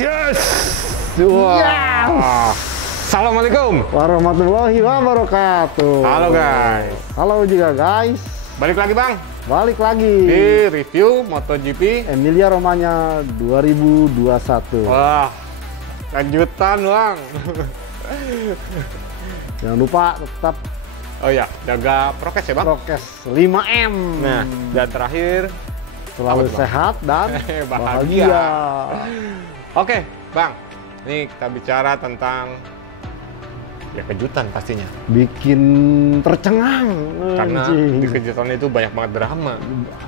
Yes. Wah. Yes. Assalamualaikum Warahmatullahi wabarakatuh. Halo guys. Halo juga guys. Balik lagi bang Balik lagi di review MotoGP Emilia Romagna 2021. Wah, lanjutan bang. Jangan lupa tetap Oh ya, jaga prokes ya bang. prokes 5M. Nah, dan terakhir Selalu apa tuh, Bang? sehat dan Bahagia. bahagia. Oke bang, ini kita bicara tentang ya kejutan pastinya. Bikin tercengang. Karena anjing. di kejutan itu banyak banget drama.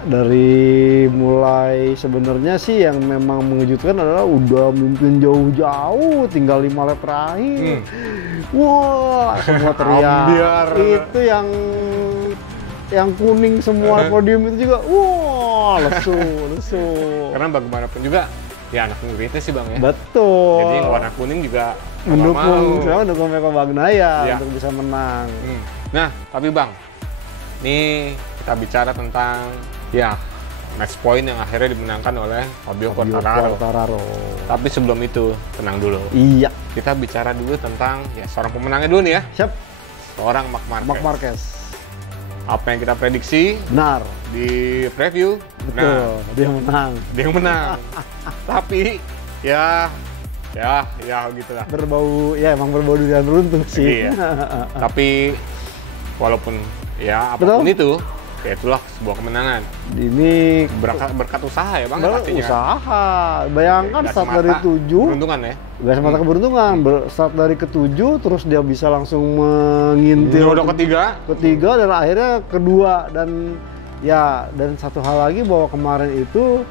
Dari mulai sebenarnya sih yang memang mengejutkan adalah udah mimpin jauh-jauh, tinggal 5 lap terakhir. Wah, semua teriak. Ambiar. Itu yang kuning semua podium itu juga, wah, lesu. Karena bagaimanapun juga ya anak muridnya sih bang ya. Betul. Jadi yang warna kuning juga mendukung mau. Meko Bagnaia Iya. untuk bisa menang. Nah, tapi bang, ini kita bicara tentang ya match point yang akhirnya dimenangkan oleh Fabio Quartararo. Tapi sebelum itu, tenang dulu. Iya, Kita bicara dulu tentang ya seorang pemenangnya dulu nih ya, siap. seorang Marc Marquez. Marc Marquez. Apa yang kita prediksi Benar. di preview, Betul, dia menang. dia yang menang. Tapi ya gitulah. Emang berbau durian runtuh sih. Iya. Tapi walaupun ya apapun Betul. itu, ya itulah sebuah kemenangan. Ini Berkat usaha ya bang, pastinya. usaha. Bayangkan Nggak start semata dari 7, beruntungan ya. gak semata keberuntungan. Start dari ke-7, terus dia bisa langsung mengintil Udah ketiga dan akhirnya kedua. Dan satu hal lagi bahwa kemarin itu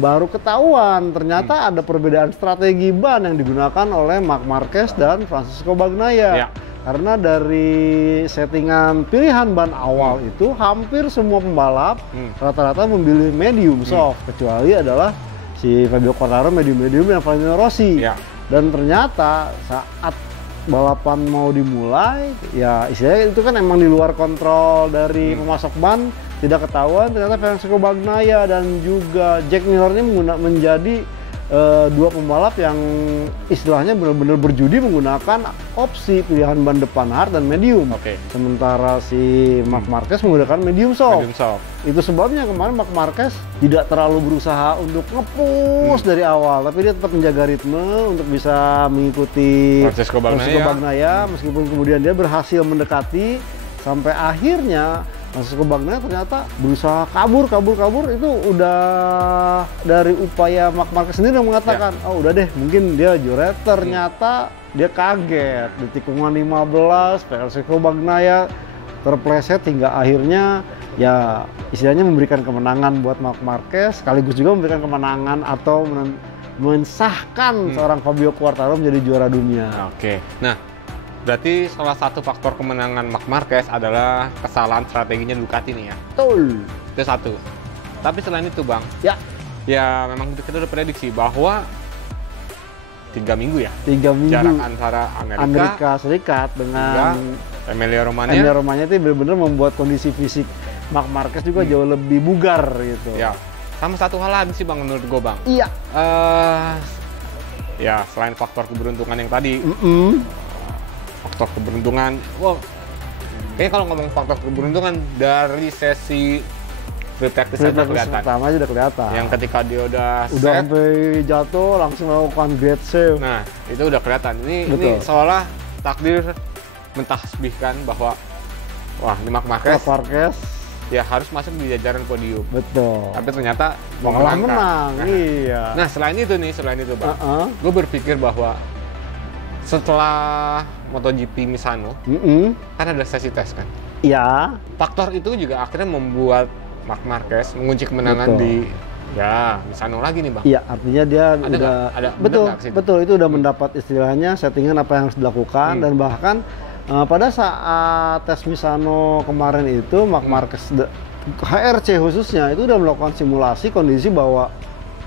baru ketahuan ternyata ada perbedaan strategi ban yang digunakan oleh Marc Marquez dan Francisco Bagnaia. Ya. Karena dari settingan pilihan ban awal itu hampir semua pembalap rata-rata memilih medium soft, kecuali adalah si Fabio Quartararo medium dan Valentino Rossi. Ya. Dan ternyata saat balapan mau dimulai, ya istilahnya itu kan emang di luar kontrol dari pemasok ban, tidak ketahuan ternyata Francisco Bagnaia dan juga Jack Miller ini menjadi dua pembalap yang istilahnya benar-benar berjudi menggunakan opsi pilihan ban depan hard dan medium. Oke. Sementara si Marc Marquez menggunakan medium soft. Medium soft. Itu sebabnya kemarin Marc Marquez tidak terlalu berusaha untuk nge-push dari awal, tapi dia tetap menjaga ritme untuk bisa mengikuti Francisco Bagnaia. meskipun kemudian dia berhasil mendekati sampai akhirnya Francisco Bagnaia ternyata berusaha kabur itu udah dari upaya Marc Marquez sendiri yang mengatakan, oh udah deh mungkin dia juara. Ternyata dia kaget di tikungan 15 Francisco Bagnaia terpleset hingga akhirnya ya istilahnya memberikan kemenangan buat Marc Marquez, sekaligus juga memberikan kemenangan atau mensahkan seorang Fabio Quartararo menjadi juara dunia. Oke. Nah, berarti salah satu faktor kemenangan Marc Marquez adalah kesalahan strateginya Ducati nih ya. Betul. Itu satu. Tapi selain itu bang, ya memang kita udah prediksi bahwa 3 minggu ya 3 minggu jarak antara Amerika Serikat dengan Emilia Emilia Romagna. Romagna itu benar-benar membuat kondisi fisik Marc Marquez juga jauh lebih bugar gitu. Ya, sama satu hal lagi sih bang menurut gue bang. Iya. Ya selain faktor keberuntungan yang tadi, faktor keberuntungan, kayaknya kalau ngomong faktor keberuntungan dari sesi free practice aja kelihatan. Pertama aja udah kelihatan. Yang ketika dia udah set, sampai jatuh langsung melakukan great save. nah itu udah kelihatan. Ini seolah takdir mentasbihkan bahwa wah ini Marc Marquez ya harus masuk di jajaran podium. Betul. Tapi ternyata malah menang. Nah, Iya. nah selain itu bang, gue berpikir bahwa setelah MotoGP Misano kan ada sesi tes kan. Iya. Faktor itu juga akhirnya membuat Marc Marquez mengunci kemenangan di Misano lagi nih bang. Iya, artinya dia betul itu udah mendapat istilahnya settingan apa yang harus dilakukan dan bahkan pada saat tes Misano kemarin itu Marc Marquez HRC khususnya itu udah melakukan simulasi kondisi bahwa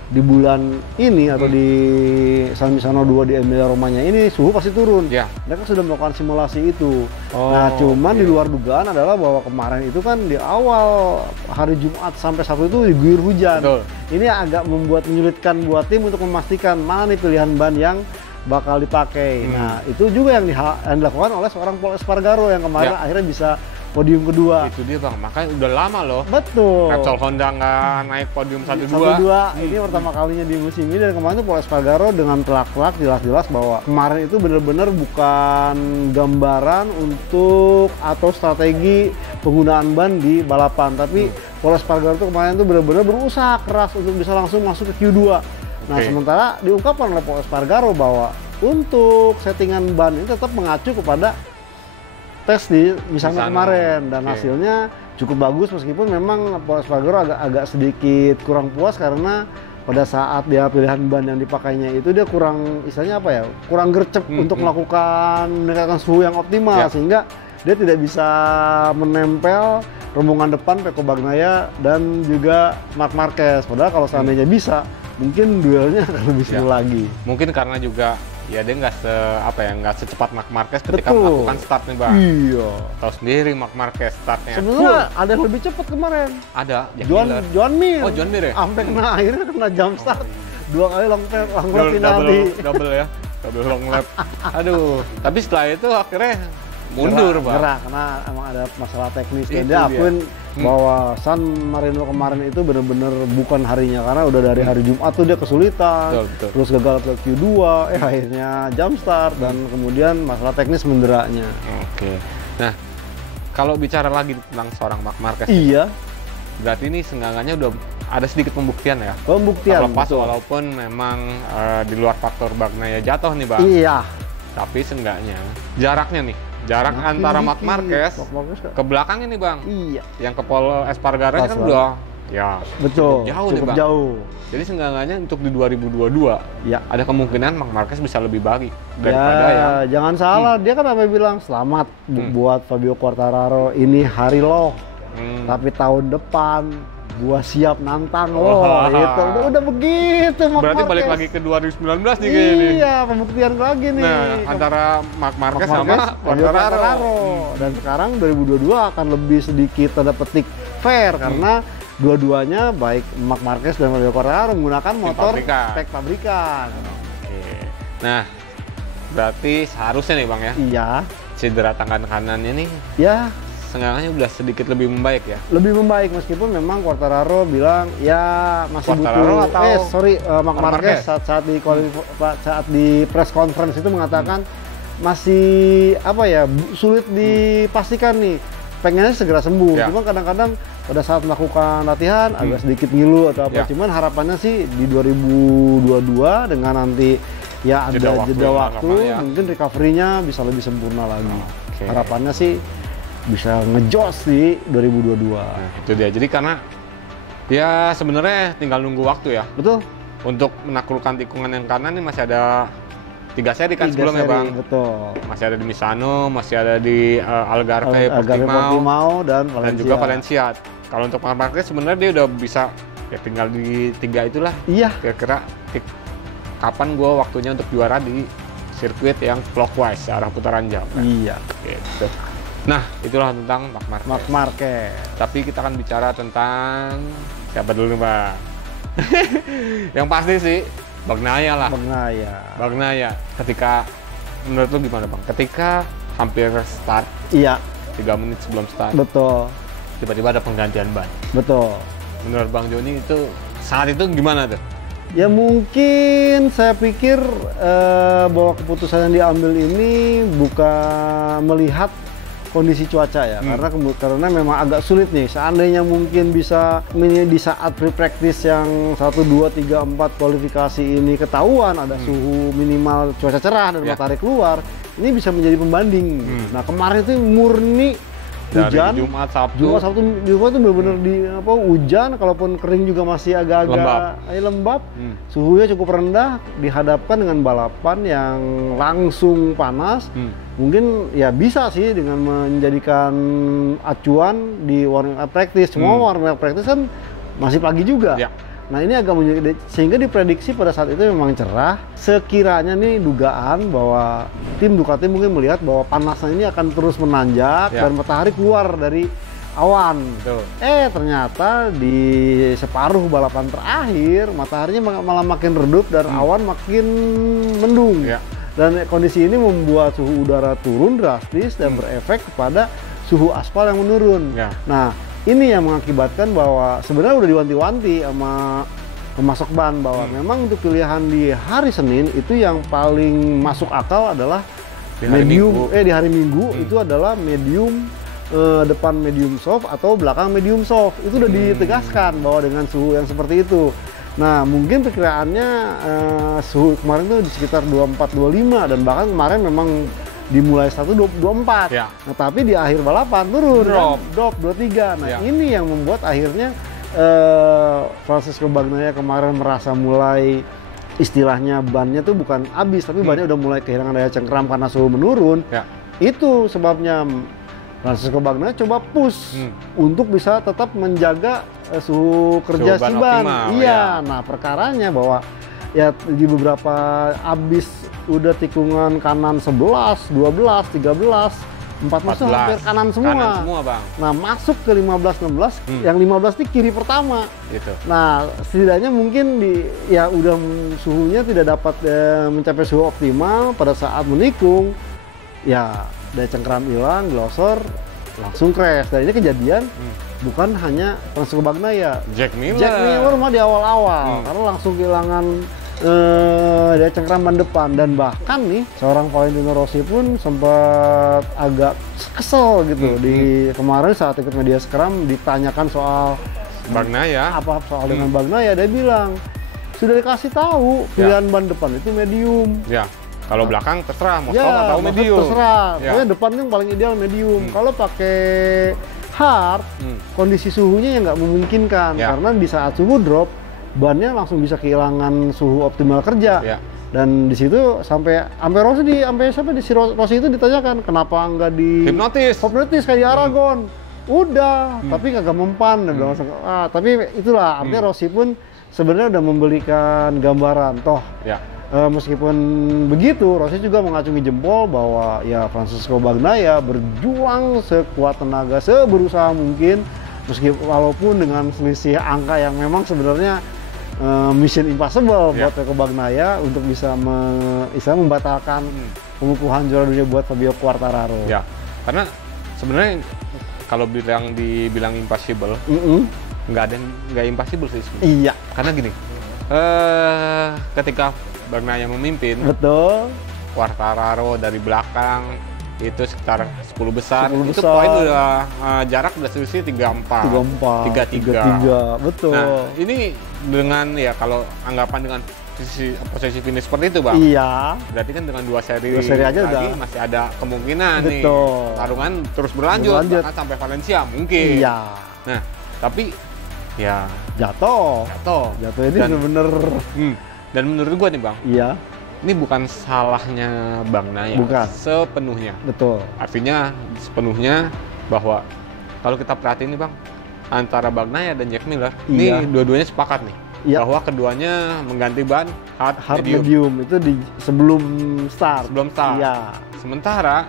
di bulan ini atau di San Misano 2 di Emilia Romagna ini suhu pasti turun. Ya. Mereka sudah melakukan simulasi itu. Nah, cuman di luar dugaan adalah bahwa kemarin itu kan di awal hari Jumat sampai Sabtu itu diguyur hujan. Betul. Ini agak menyulitkan buat tim untuk memastikan mana nih pilihan ban yang bakal dipakai. Nah, itu juga yang dilakukan oleh seorang Pol Espargaro yang kemarin akhirnya bisa podium kedua. Itu dia Bang, makanya udah lama loh. Betul. Repsol Honda nggak naik podium 1-2. Ini pertama kalinya di musim ini, dan kemarin tuh Pol Espargaro dengan telak-telak jelas-jelas bahwa kemarin itu benar-benar bukan gambaran untuk atau strategi penggunaan ban di balapan, tapi Pol Espargaro tuh kemarin tuh benar-benar berusaha keras untuk bisa langsung masuk ke Q2. Nah, sementara diungkapkan oleh Pol Espargaro bahwa untuk settingan ban ini tetap mengacu kepada tes di misalnya kemarin, dan hasilnya cukup bagus meskipun memang Pol Espargaro agak sedikit kurang puas karena pada saat dia pilihan ban yang dipakainya itu dia kurang, istilahnya apa ya, kurang gercep untuk mendekatkan suhu yang optimal sehingga dia tidak bisa menempel rombongan depan Pecco Bagnaia dan juga Marc Marquez. Padahal kalau seandainya bisa, mungkin duelnya akan lebih seru lagi. Mungkin karena juga ya dia nggak secepat Marc Marquez ketika melakukan start nih Bang. Iya. Tahu sendiri Marc Marquez startnya. Sebenarnya ada yang lebih cepat kemarin. Ada. John Mir. Oh, John Mir ya? Sampai akhirnya kena jump start. 2 kali long lap penalti. Double ya. Double long lap. Aduh. Tapi setelah itu akhirnya mundur Bang. Gerah karena emang ada masalah teknis. Dan dia akuin bahwa San Marino kemarin itu benar-benar bukan harinya, karena udah dari hari Jumat tuh dia kesulitan, terus gagal ke Q2, akhirnya jump start, dan kemudian masalah teknis menderanya. Oke. Nah, kalau bicara lagi tentang seorang Marc Marquez, berarti ini senggangannya udah ada sedikit pembuktian ya? Pembuktian. Terlepas walaupun memang di luar faktor Bagnaia jatuh nih Bang. Iya. Tapi seenggaknya jaraknya nih. Jarak antara Marc Marquez ke belakang ini Bang. Iya. Yang ke Pol Espargaro kan udah betul, cukup jauh. Jadi seenggaknya untuk di 2022 ada kemungkinan Marc Marquez bisa lebih baik daripada yang jangan salah, dia kan apa bilang selamat buat Fabio Quartararo, ini hari lo. Tapi tahun depan gua siap nantang lo, gitu. Udah begitu Marc Berarti Marquez. balik lagi ke 2019 nih kayaknya nih. Iya, pembuktian lagi nih. Nah, antara Marc Marquez sama Quartararo. Dan sekarang 2022 akan lebih sedikit tanda petik fair karena dua-duanya baik Marc Marquez dan Fabio Quartararo menggunakan motor spek pabrikan. Nah, berarti seharusnya nih Bang ya. Iya. Cedera tangan kanannya nih. Ya. Senggangannya udah sedikit lebih membaik ya? Lebih membaik, meskipun memang Quartararo bilang ya masih butuh. Marc Marquez saat di press conference itu mengatakan masih sulit dipastikan nih. Pengennya segera sembuh. Cuma kadang-kadang pada saat melakukan latihan agak sedikit ngilu atau apa. Cuman harapannya sih di 2022 dengan nanti ada jeda waktu mungkin recovery-nya bisa lebih sempurna lagi. Harapannya sih bisa ngejos di 2022. Itu dia. Jadi karena ya sebenarnya tinggal nunggu waktu ya. Betul. Untuk menaklukkan tikungan yang kanan ini masih ada 3 seri kan sebelumnya Bang. Betul. Masih ada di Misano, masih ada di Algarve Portimao dan juga Valencia. Kalau untuk Marc Marquez sebenarnya dia udah bisa ya tinggal di 3 itulah. Iya. Kira-kira kapan gua waktunya untuk juara di sirkuit yang clockwise arah putaran jam. Iya. Gitu. Nah, itulah tentang Marc Marquez. Tapi kita akan bicara tentang siapa dulu, Bang? Yang pasti sih Bagnaia lah. Bagnaia. Ketika menurut lu gimana, Bang? Ketika hampir start. Iya. 3 menit sebelum start. Betul. Tiba-tiba ada penggantian ban. Betul. Menurut Bang Joni itu saat itu gimana tuh? Ya mungkin saya pikir bahwa keputusan yang diambil ini bukan melihat kondisi cuaca ya, karena memang agak sulit nih. Seandainya mungkin bisa di saat free practice yang 1, 2, 3, 4 kualifikasi ini ketahuan ada suhu minimal cuaca cerah dan matahari keluar, ini bisa menjadi pembanding. Nah kemarin itu murni hujan, Jumat Sabtu itu benar-benar hujan, kalaupun kering juga masih agak-agak lembab. Suhunya cukup rendah, dihadapkan dengan balapan yang langsung panas. Mungkin ya bisa sih dengan menjadikan acuan di warming up practice. Cuma warming up practice kan masih pagi juga. Nah ini agak sehingga diprediksi pada saat itu memang cerah. Sekiranya nih dugaan bahwa tim Ducati mungkin melihat bahwa panasnya ini akan terus menanjak dan matahari keluar dari awan. Betul. Ternyata di separuh balapan terakhir mataharinya malah makin redup dan awan makin mendung. Dan kondisi ini membuat suhu udara turun drastis dan berefek kepada suhu aspal yang menurun. Nah, ini yang mengakibatkan bahwa sebenarnya udah diwanti-wanti sama pemasok ban bahwa memang untuk pilihan di hari Senin itu yang paling masuk akal adalah di hari Minggu itu adalah medium, depan medium soft atau belakang medium soft. Itu udah ditegaskan bahwa dengan suhu yang seperti itu. Nah, mungkin perkiraannya suhu kemarin tuh di sekitar 24-25 dan bahkan kemarin memang dimulai 1.24. Nah, tapi di akhir balapan turun drop 23. Nah, ini yang membuat akhirnya Francesco Bagnaia kemarin merasa mulai istilahnya bannya tuh bukan habis tapi bannya udah mulai kehilangan daya cengkram karena suhu menurun. Itu sebabnya Francesco Bagnaia coba push untuk bisa tetap menjaga suhu kerja si ban. Nah, perkaranya bahwa ya di beberapa habis udah tikungan kanan 11, 12, 13, 14 masuk hampir kanan semua. Bang. Nah, masuk ke 15, 16, yang 15 ini kiri pertama. Gitu. Nah, setidaknya mungkin udah suhunya tidak dapat mencapai suhu optimal pada saat menikung. Ya, daya cengkram hilang, glosor, langsung crash. Dan ini kejadian bukan hanya Francesco Bagnaia. Jack Miller mah di awal-awal karena langsung kehilangan daya cengkram ban depan dan bahkan nih seorang Valentino Rossi pun sempat agak kesel gitu di kemarin saat ikut media scrum ditanyakan soal Bagnaia dengan Bagnaia, dia bilang sudah dikasih tahu pilihan ban depan itu medium. Kalau belakang terserah mau soft atau medium. Terserah. Pokoknya depan yang paling ideal medium. Kalau pakai hard, kondisi suhunya yang nggak memungkinkan karena di saat suhu drop bannya langsung bisa kehilangan suhu optimal kerja. Dan di situ sampai Rossi itu ditanyakan kenapa nggak di hipnotis kayak di Aragon. Udah, tapi kagak mempan. Dia bilang, tapi itulah artinya Rossi pun sebenarnya udah memberikan gambaran toh. Meskipun begitu, Rossi juga mengacungi jempol bahwa ya Francesco Bagnaia berjuang sekuat tenaga, seberusaha mungkin, walaupun dengan selisih angka yang memang sebenarnya mission impossible buat Francesco Bagnaia untuk bisa membatalkan pengukuhan juara dunia buat Fabio Quartararo. Karena sebenarnya kalau dibilang impossible, nggak impossible sih sebenarnya. Karena gini, ketika Bagnaia memimpin, Quartararo dari belakang itu sekitar 10 besar. Itu poin udah jarak udah selisih 34, 33. Betul. Nah, ini dengan kalau anggapan dengan posisi finish seperti itu, Bang. Berarti kan dengan dua seri aja lagi udah masih ada kemungkinan nih pertarungan terus berlanjut bahkan sampai Valencia mungkin. Nah, tapi jatuh ini bener-bener. Dan menurut gua nih, Bang, ini bukan salahnya Bagnaia sepenuhnya. Betul. Artinya sepenuhnya bahwa kalau kita perhatiin nih, Bang, antara Bagnaia dan Jack Miller, ini dua-duanya sepakat nih bahwa keduanya mengganti ban hard medium itu sebelum start. Sementara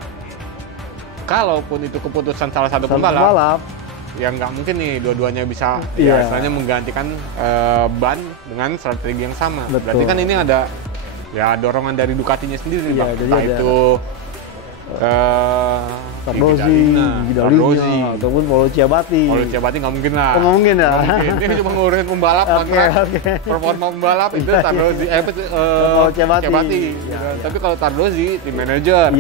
kalaupun itu keputusan salah satu pembalap, ya nggak mungkin nih dua-duanya bisa istilahnya menggantikan ban dengan strategi yang sama. Berarti kan ini ada dorongan dari Ducatinya sendiri, Bang. Entah itu Guidalina ataupun Paolo Ciabatti. Nggak mungkin lah. Nggak mungkin ya. Ini cuma ngurusin pembalap, performa pembalap itu Tardosi, Paolo Ciabatti. Tapi kalau Tardosi, tim manajer.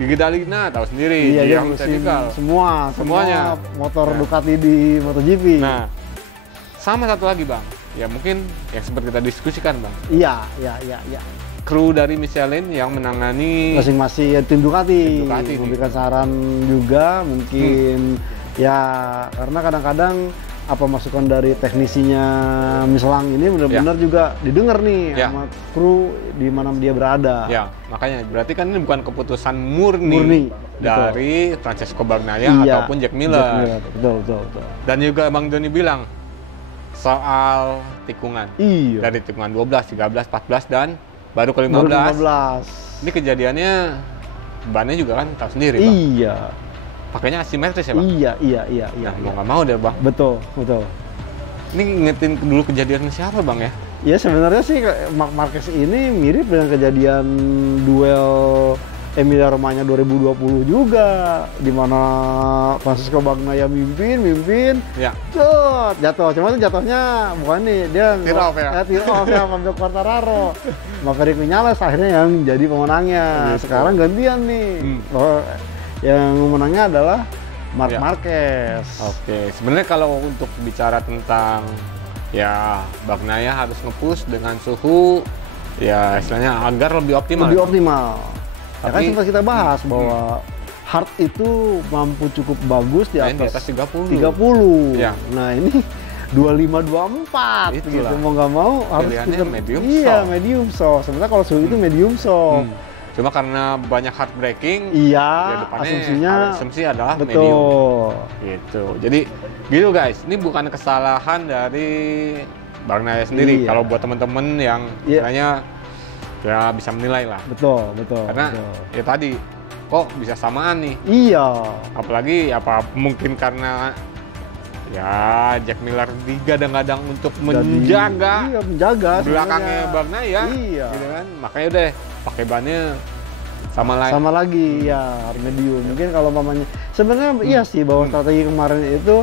Guidalina tahu sendiri, dia teknikal. Semuanya motor Ducati di MotoGP. Nah, sama satu lagi, Bang. Ya mungkin yang seperti kita diskusikan, Bang. Iya. Kru dari Michelin yang menangani masing-masing tim Ducati memberikan saran juga mungkin karena kadang-kadang apa masukan dari teknisinya Michelin ini benar-benar juga didengar nih sama kru di mana dia berada. Makanya berarti kan ini bukan keputusan murni dari Francesco Bagnaia ataupun Jack Miller. Betul. Dan juga Bang Doni bilang soal tikungan. Iya. Dari tikungan 12, 13, 14 dan baru ke 15. Baru 15. Ini kejadiannya bannya juga kan tahu sendiri, Bang. Iya. Pakainya asimetris ya, Bang? Iya. Nah, mau nggak mau deh, Bang. Betul. Ini ngingetin dulu kejadian siapa, Bang ya? Ya sebenarnya sih Marc Marquez ini mirip dengan kejadian duel Emilia Romagna 2020 juga, di mana Francesco Bagnaia mimpin, Ya. jatuh. Cuma itu jatuhnya bukan nih, dia Tear off ya? Tear off ya, Fabio Quartararo. Maverick Vinales akhirnya yang jadi pemenangnya. Gitu. Sekarang gantian nih. Yang pemenangnya adalah Marc Ya. Marquez. Oke, sebenarnya kalau untuk bicara tentang ya Bagnaia harus nge-push dengan suhu ya istilahnya agar lebih optimal. Lebih optimal. Ya kan Tapi- sempat kita bahas bahwa hard itu mampu cukup bagus di Main di atas atas 30. 30. Ya. Nah ini 25 24 gitu. Itulah. Mau nggak mau harus Pilihannya kita medium iya, soft. medium soft. Sebenarnya kalau suhu itu medium soft. Cuma karena banyak hard braking, Iya, ya depannya asumsinya asumsi adalah medium. betul. Gitu. Jadi gitu guys, ini bukan kesalahan dari Bagnaia sendiri. Iya. Kalau buat temen-temen yang Iya. istilahnya ya bisa menilai lah. Betul. Karena betul. ya tadi kok bisa samaan nih. Iya. Apalagi apa mungkin karena ya Jack Miller digadang-gadang untuk menjaga Iya, menjaga belakangnya sebenarnya. Bagnaia. Iya. Gitu kan? Makanya udah pakai bannya sama lain. Sama lagi ya medium. Mungkin kalau mamanya sebenarnya iya sih bahwa strategi kemarin itu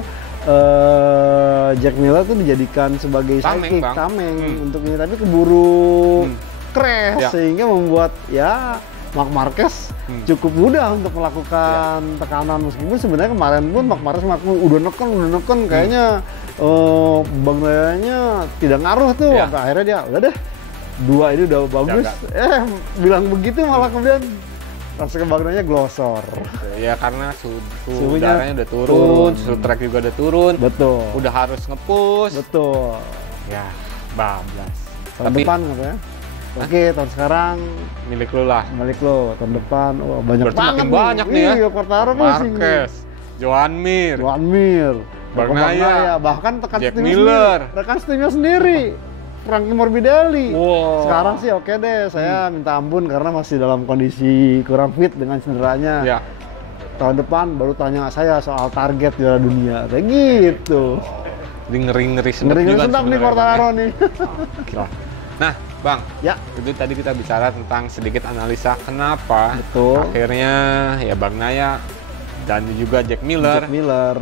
Jack Miller tuh dijadikan sebagai Tameng, sidekick, Bang. tameng untuk ini, tapi keburu crash Ya. sehingga membuat ya Marc Marquez cukup mudah untuk melakukan tekanan, meskipun sebenarnya kemarin pun Marc Marquez udah neken kayaknya Bagnaia-nya tidak ngaruh tuh. Ya. Sampai akhirnya dia udah deh, dua ini udah bagus. Bilang begitu malah kemudian langsung Bagnaia glosor. Ya karena suhu Suhunya udaranya udah turun, suhu track juga udah turun. Betul. Udah harus nge-push. Betul. Ya, bablas. Tahun depan katanya. Oke, tahun sekarang Milik lu lah. balik lo. Tahun depan, wah banyak Berarti banget makin banyak nih ya. Iya, Quartararo masih. Marquez, Joan Mir, Joan Mir, Bagnaia, bahkan tekan Jack timnya Miller. sendiri. Tekan timnya sendiri. Frankie Morbidelli. Wow. Sekarang sih oke deh, saya minta ampun karena masih dalam kondisi kurang fit dengan cederanya. Ya. Tahun depan baru tanya saya soal target juara dunia, kayak gitu. Jadi ngeri-ngeri sedap Ngeri-ngeri juga sedap nih sebenarnya, Quartararo Bang, nih. ya. Gila. Nah, Bang, Ya, itu tadi kita bicara tentang sedikit analisa kenapa betul. akhirnya ya Bagnaia dan juga Jack Miller Jack Miller.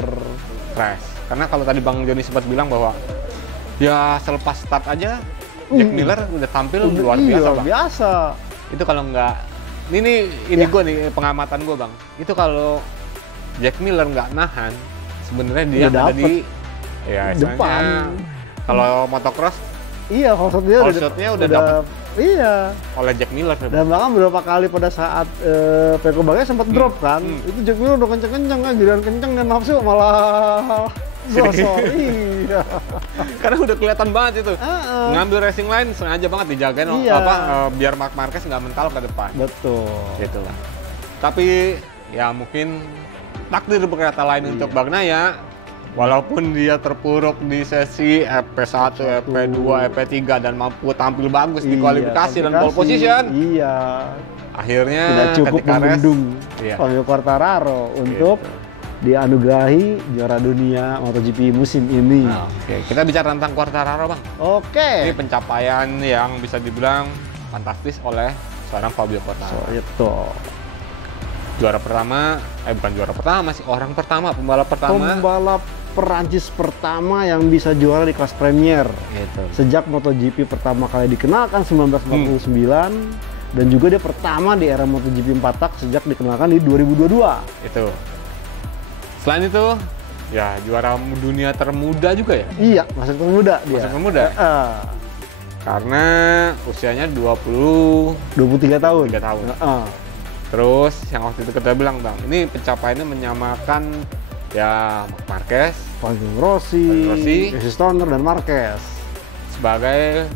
crash. Karena kalau tadi Bang Joni sempat bilang bahwa ya selepas start aja Jack Miller udah tampil luar Iya, biasa, Bang. biasa. Itu kalau nggak ini Ya. gue nih pengamatan gue, Bang. Itu kalau Jack Miller nggak nahan, sebenarnya dia Udah ada dapet. di ya istilahnya Depan. kalau motocross Iya, kalau shot dia All shotnya udah dapet. Iya. oleh Jack Miller. Dan bahkan beberapa kali pada saat Peko Bagnaia sempat drop kan, itu Jack Miller udah kenceng-kenceng kan, giliran kenceng dan nafsu malah gosor. Iya. Karena udah kelihatan banget itu. Heeh. Ngambil racing line sengaja banget dijagain Iya. biar Marc Marquez nggak mental ke depan. Betul. Gitu lah. Tapi ya mungkin takdir berkata lain untuk Bagnaia. Walaupun dia terpuruk di sesi EP1, EP2, EP3 dan mampu tampil bagus di kualifikasi dan pole position, Iya. akhirnya Tidak cukup ketika race, membendung iya. Fabio Quartararo untuk dianugerahi juara dunia MotoGP musim ini. Nah, oke, kita bicara tentang Quartararo, Bang. Ini Oke. pencapaian yang bisa dibilang fantastis oleh seorang Fabio So, Quartararo. itu. Juara pertama, bukan juara pertama sih, orang pertama, pembalap pertama. Pembalap Perancis pertama yang bisa juara di kelas Premier. Gitu. Sejak MotoGP pertama kali dikenalkan 1949 dan juga dia pertama di era MotoGP 4 tak sejak dikenalkan di 2022. Itu. Selain itu, ya juara dunia termuda juga ya. Iya, masih termuda dia. Masih termuda. Karena usianya 23 23 tahun. tahun. Terus yang waktu itu kita bilang, Bang, ini pencapaiannya menyamakan ya Marc Marquez, Valentino Rossi, Casey Stoner dan Marquez sebagai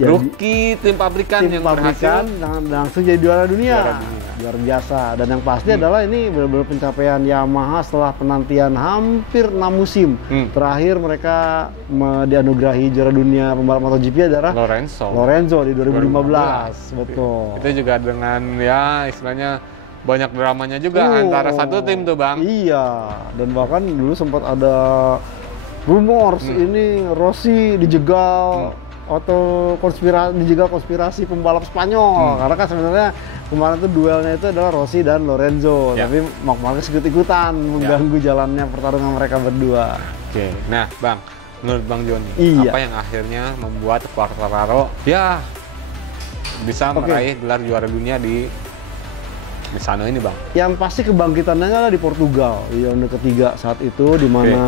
Ya, rookie tim pabrikan tim yang pabrikan berhasil langsung jadi juara dunia. juara dunia. luar biasa. Dan yang pasti adalah ini benar-benar pencapaian Yamaha setelah penantian hampir 6 musim. Terakhir mereka dianugerahi juara dunia pembalap MotoGP adalah Lorenzo di 2015. Betul. Itu juga dengan ya istilahnya banyak dramanya juga antara satu tim tuh Bang. Iya, dan bahkan dulu sempat ada rumor ini Rossi dijegal atau dijegal konspirasi pembalap Spanyol. Karena kan sebenarnya kemarin tuh duelnya itu adalah Rossi dan Lorenzo, tapi Marc Marquez ikut-ikutan mengganggu jalannya pertarungan mereka berdua. Oke, nah Bang, menurut Bang Joni, apa yang akhirnya membuat Quartararo ya bisa meraih gelar juara dunia di Misano ini Bang? Yang pasti kebangkitannya adalah di Portugal, di ronde ketiga saat itu, di mana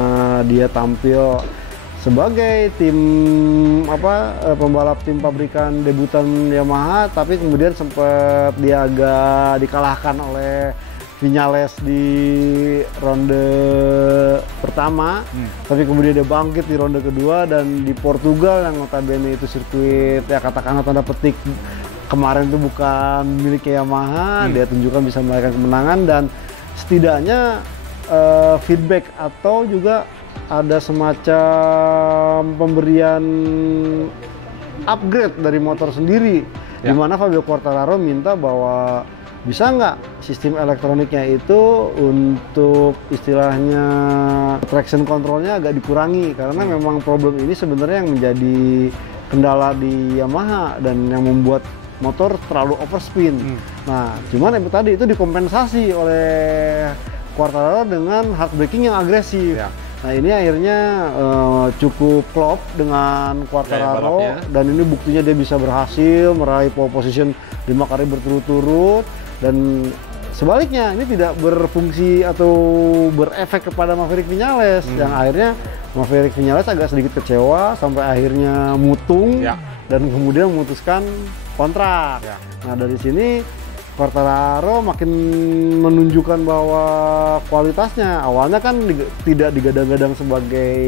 dia tampil sebagai tim pembalap tim pabrikan debutan Yamaha, tapi kemudian sempat dia agak dikalahkan oleh Viñales di ronde pertama, tapi kemudian dia bangkit di ronde kedua, dan di Portugal yang notabene itu sirkuit ya katakanlah tanda petik kemarin itu bukan milik Yamaha, dia tunjukkan bisa meraihkan kemenangan, dan setidaknya feedback atau juga ada semacam pemberian upgrade dari motor sendiri, di mana Fabio Quartararo minta bahwa bisa nggak sistem elektroniknya itu untuk istilahnya traction controlnya agak dikurangi, karena memang problem ini sebenarnya yang menjadi kendala di Yamaha dan yang membuat motor terlalu overspin. Nah, cuman itu tadi itu dikompensasi oleh Quartararo dengan hard braking yang agresif. Nah, ini akhirnya cukup klop dengan Quartararo, dan ini buktinya dia bisa berhasil meraih pole position 5 kali berturut-turut, dan sebaliknya ini tidak berfungsi atau berefek kepada Maverick Viñales, yang akhirnya Maverick Viñales agak sedikit kecewa sampai akhirnya mutung dan kemudian memutuskan kontrak. Nah, dari sini Quartararo makin menunjukkan bahwa kualitasnya awalnya kan tidak digadang-gadang sebagai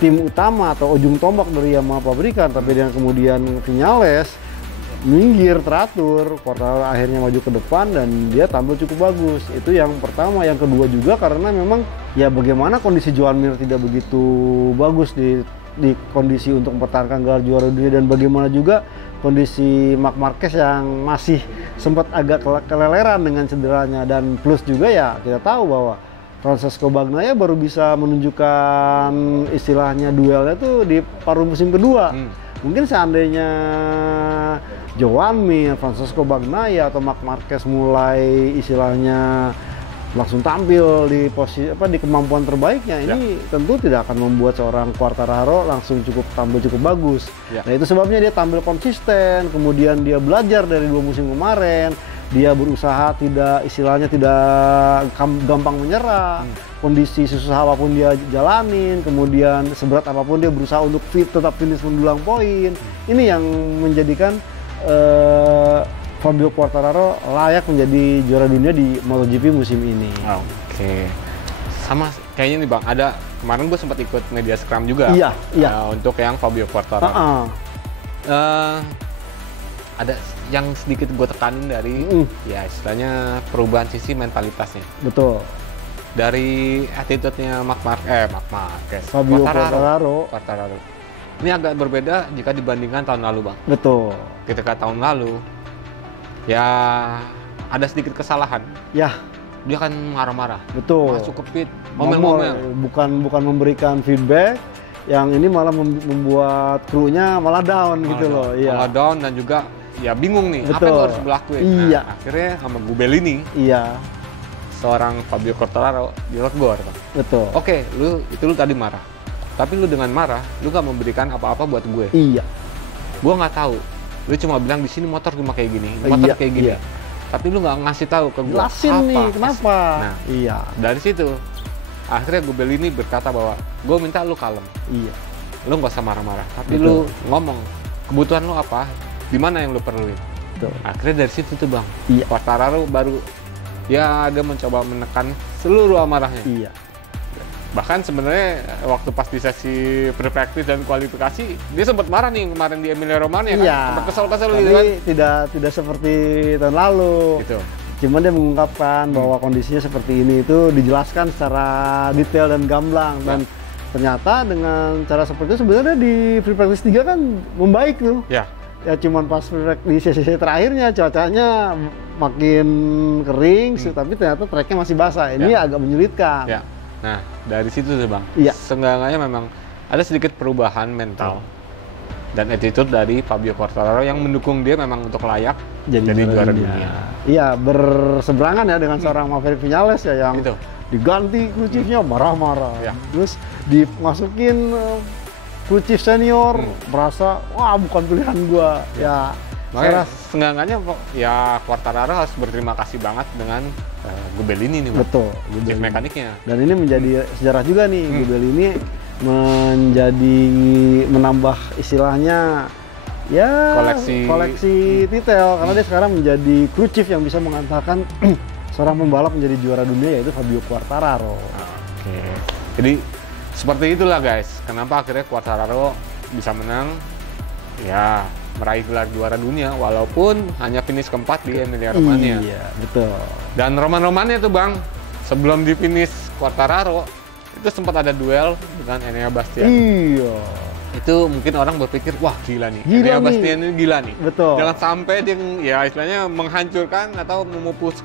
tim utama atau ujung tombak dari Yamaha pabrikan, tapi dengan kemudian Viñales minggir teratur, Quartararo akhirnya maju ke depan dan dia tampil cukup bagus. Itu yang pertama. Yang kedua juga karena memang ya bagaimana kondisi Joan Mir tidak begitu bagus di kondisi untuk mempertahankan gelar juara dunia, dan bagaimana juga kondisi Marc Marquez yang masih sempat agak keleleran dengan cederanya, dan plus juga ya kita tahu bahwa Francesco Bagnaia baru bisa menunjukkan istilahnya duelnya tuh di paruh musim kedua. Mungkin seandainya Joan Mir, Francesco Bagnaia atau Marc Marquez mulai istilahnya langsung tampil di posisi di kemampuan terbaiknya, ini tentu tidak akan membuat seorang Quartararo langsung tampil cukup bagus. Nah, itu sebabnya dia tampil konsisten, kemudian dia belajar dari 2 musim kemarin, dia berusaha tidak gampang menyerah, kondisi susah apapun dia jalanin, kemudian seberat apapun dia berusaha untuk tetap finish mendulang poin. Ini yang menjadikan Fabio Quartararo layak menjadi juara dunia di MotoGP musim ini. Oke. Sama kayaknya nih Bang, ada kemarin gue sempat ikut media scrum juga. Untuk yang Fabio Quartararo. Ada yang sedikit gue tekanin dari ya istilahnya perubahan sisi mentalitasnya. Betul. Dari attitude-nya Marc Marquez, Fabio Quartararo. Ini agak berbeda jika dibandingkan tahun lalu Bang. Betul. Ketika tahun lalu ya ada sedikit kesalahan. Dia kan marah-marah. Betul. Masuk ke pit, ngomel-ngomel. Bukan memberikan feedback, yang ini malah membuat krunya malah down gitu loh. Malah down, dan juga ya bingung nih, apa yang harus dilakuin. Nah, akhirnya sama Gubelini, seorang Fabio Quartararo ditegur. Betul. Oke, lu tadi marah. Tapi lu dengan marah, lu gak memberikan apa-apa buat gue. Gue nggak tahu. Lu cuma bilang di sini motor cuma kayak gini, motor kayak gini. Tapi lu nggak ngasih tahu ke gue nih kenapa. Nah, dari situ akhirnya Gubelini berkata bahwa gue minta lu kalem. Lu nggak usah marah-marah, tapi lu ngomong kebutuhan lu apa, di mana yang lu perluin. Akhirnya dari situ tuh Bang, Quartararo baru ya ada mencoba menekan seluruh amarahnya. Bahkan sebenarnya waktu pas di sesi pre-practice dan kualifikasi, dia sempat marah nih kemarin di Emilia Romagna kan, sempat kesel-kesel gitu kan. Tidak seperti tahun lalu. Gitu. Cuman dia mengungkapkan bahwa kondisinya seperti ini itu dijelaskan secara detail dan gamblang dan ternyata dengan cara seperti itu sebenarnya di free practice 3 kan membaik tuh. Ya. Ya cuman pas di sesi terakhirnya cuacanya makin kering, tapi ternyata tracknya masih basah. Ini agak menyulitkan. Ya. Nah, dari situ sih Bang, seenggaknya memang ada sedikit perubahan mental dan attitude dari Fabio Quartararo yang mendukung dia memang untuk layak jadi juara dunia. Iya, berseberangan ya dengan seorang Maverick Viñales ya yang diganti crew chiefnya marah-marah. Terus dimasukin crew chief senior merasa wah bukan pilihan gua. Ya, makanya seenggaknya ya Quartararo harus berterima kasih banget dengan Gubelini nih, Bang. Betul, chief mekaniknya. Dan ini menjadi sejarah juga nih, Gubelini menambah istilahnya ya koleksi detail karena dia sekarang menjadi crew chief yang bisa mengantarkan seorang pembalap menjadi juara dunia yaitu Fabio Quartararo. Oke. Jadi seperti itulah guys, kenapa akhirnya Quartararo bisa menang ya meraih gelar juara dunia walaupun hanya finish keempat di Emilia Romagna. Iya, betul. Dan Roman-Romannya tuh Bang, sebelum di finish Quartararo itu sempat ada duel dengan Enea Bastian. Iya. Itu mungkin orang berpikir, wah gila nih, Enea Bastian ini gila nih. Betul. Jangan sampai dia ya istilahnya menghancurkan atau memupus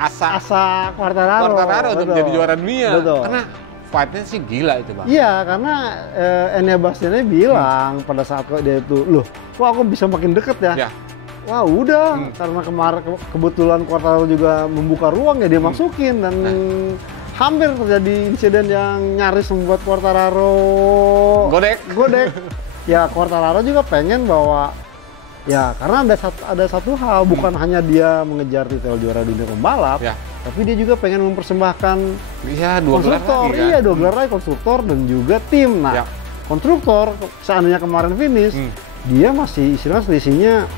asa Quartararo untuk menjadi juara dunia. Betul. Karena fight-nya sih gila itu Bang. Iya, karena Enea Bastiannya bilang pada saat dia itu, loh, kok aku bisa makin deket ya? Wah udah, karena kemarin kebetulan Quartararo juga membuka ruang ya dia masukin dan hampir terjadi insiden yang nyaris membuat Quartararo godek. Ya Quartararo juga pengen bahwa ya karena ada satu hal, bukan hanya dia mengejar titel juara dunia pembalap, tapi dia juga pengen mempersembahkan dua konstruktor, gelar lagi, kan? dua gelar lagi, konstruktor dan juga tim. Nah, konstruktor seandainya kemarin finish, dia masih istilahnya selisihnya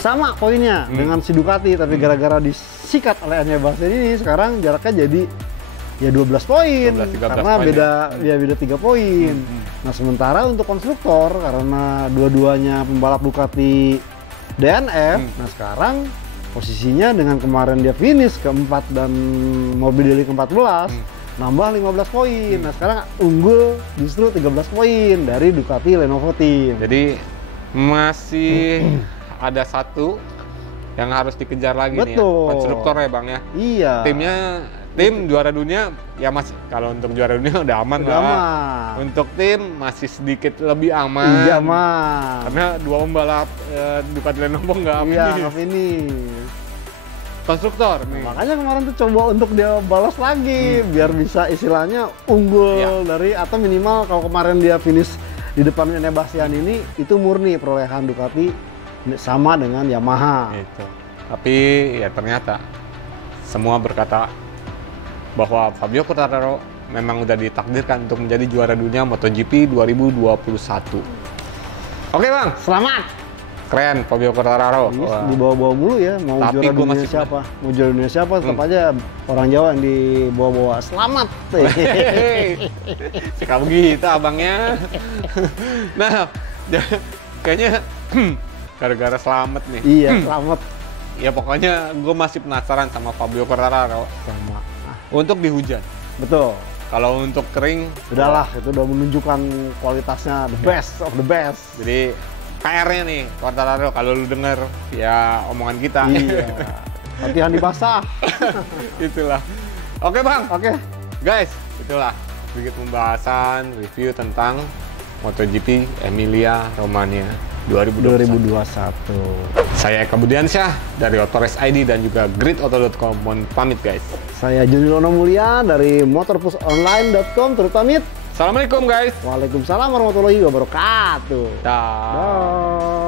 sama poinnya dengan si Ducati, tapi gara-gara disikat oleh Enea Bastian ini sekarang jaraknya jadi ya 12 poin karena beda 3 poin. Nah, sementara untuk konstruktor karena dua-duanya pembalap Ducati DNF, nah sekarang posisinya dengan kemarin dia finish keempat dan Morbidelli ke-14 nambah 15 poin. Nah, sekarang unggul justru 13 poin dari Ducati Lenovo Team. Jadi masih ada satu yang harus dikejar lagi nih ya, konstruktor ya Bang ya. Iya. Tim juara dunia ya masih, kalau untuk juara dunia udah aman lah. Untuk tim masih sedikit lebih aman. Iya aman. Karena dua pembalap Ducati Lenovo nggak finish. Iya nggak finish. Konstruktor nih. Makanya kemarin tuh coba untuk dia balas lagi biar bisa istilahnya unggul dari atau minimal kalau kemarin dia finish di depannya Enea Bastian ini itu murni perolehan Ducati sama dengan Yamaha. Itu. Tapi ya ternyata semua berkata bahwa Fabio Quartararo memang udah ditakdirkan untuk menjadi juara dunia MotoGP 2021. Oke Bang, selamat. Keren Fabio Quartararo. Di bawah-bawah mulu ya, mau tapi juara dunia siapa? Mau juara dunia siapa tetap aja orang Jawa yang di bawah-bawah. Selamat. Suka begitu abangnya. Nah, kayaknya gara-gara selamat nih. Iya, selamat. Ya pokoknya gue masih penasaran sama Fabio Quartararo. Sama. Untuk di hujan. Betul. Kalau untuk kering, udahlah, itu udah menunjukkan kualitasnya the best of the best. Jadi PR-nya nih, Quartararo, kalau lu denger ya omongan kita. Iya. Latihan di basah. Itulah. Oke Bang. Oke. Guys, itulah sedikit pembahasan review tentang MotoGP Emilia Romagna 2021. Saya Eka Budiansyah dari Autorace ID dan juga gridauto.com. Mohon pamit guys. Saya Joni Lono Mulia dari motorplusonline.com turut pamit. Assalamualaikum guys. Waalaikumsalam warahmatullahi wabarakatuh. Dah.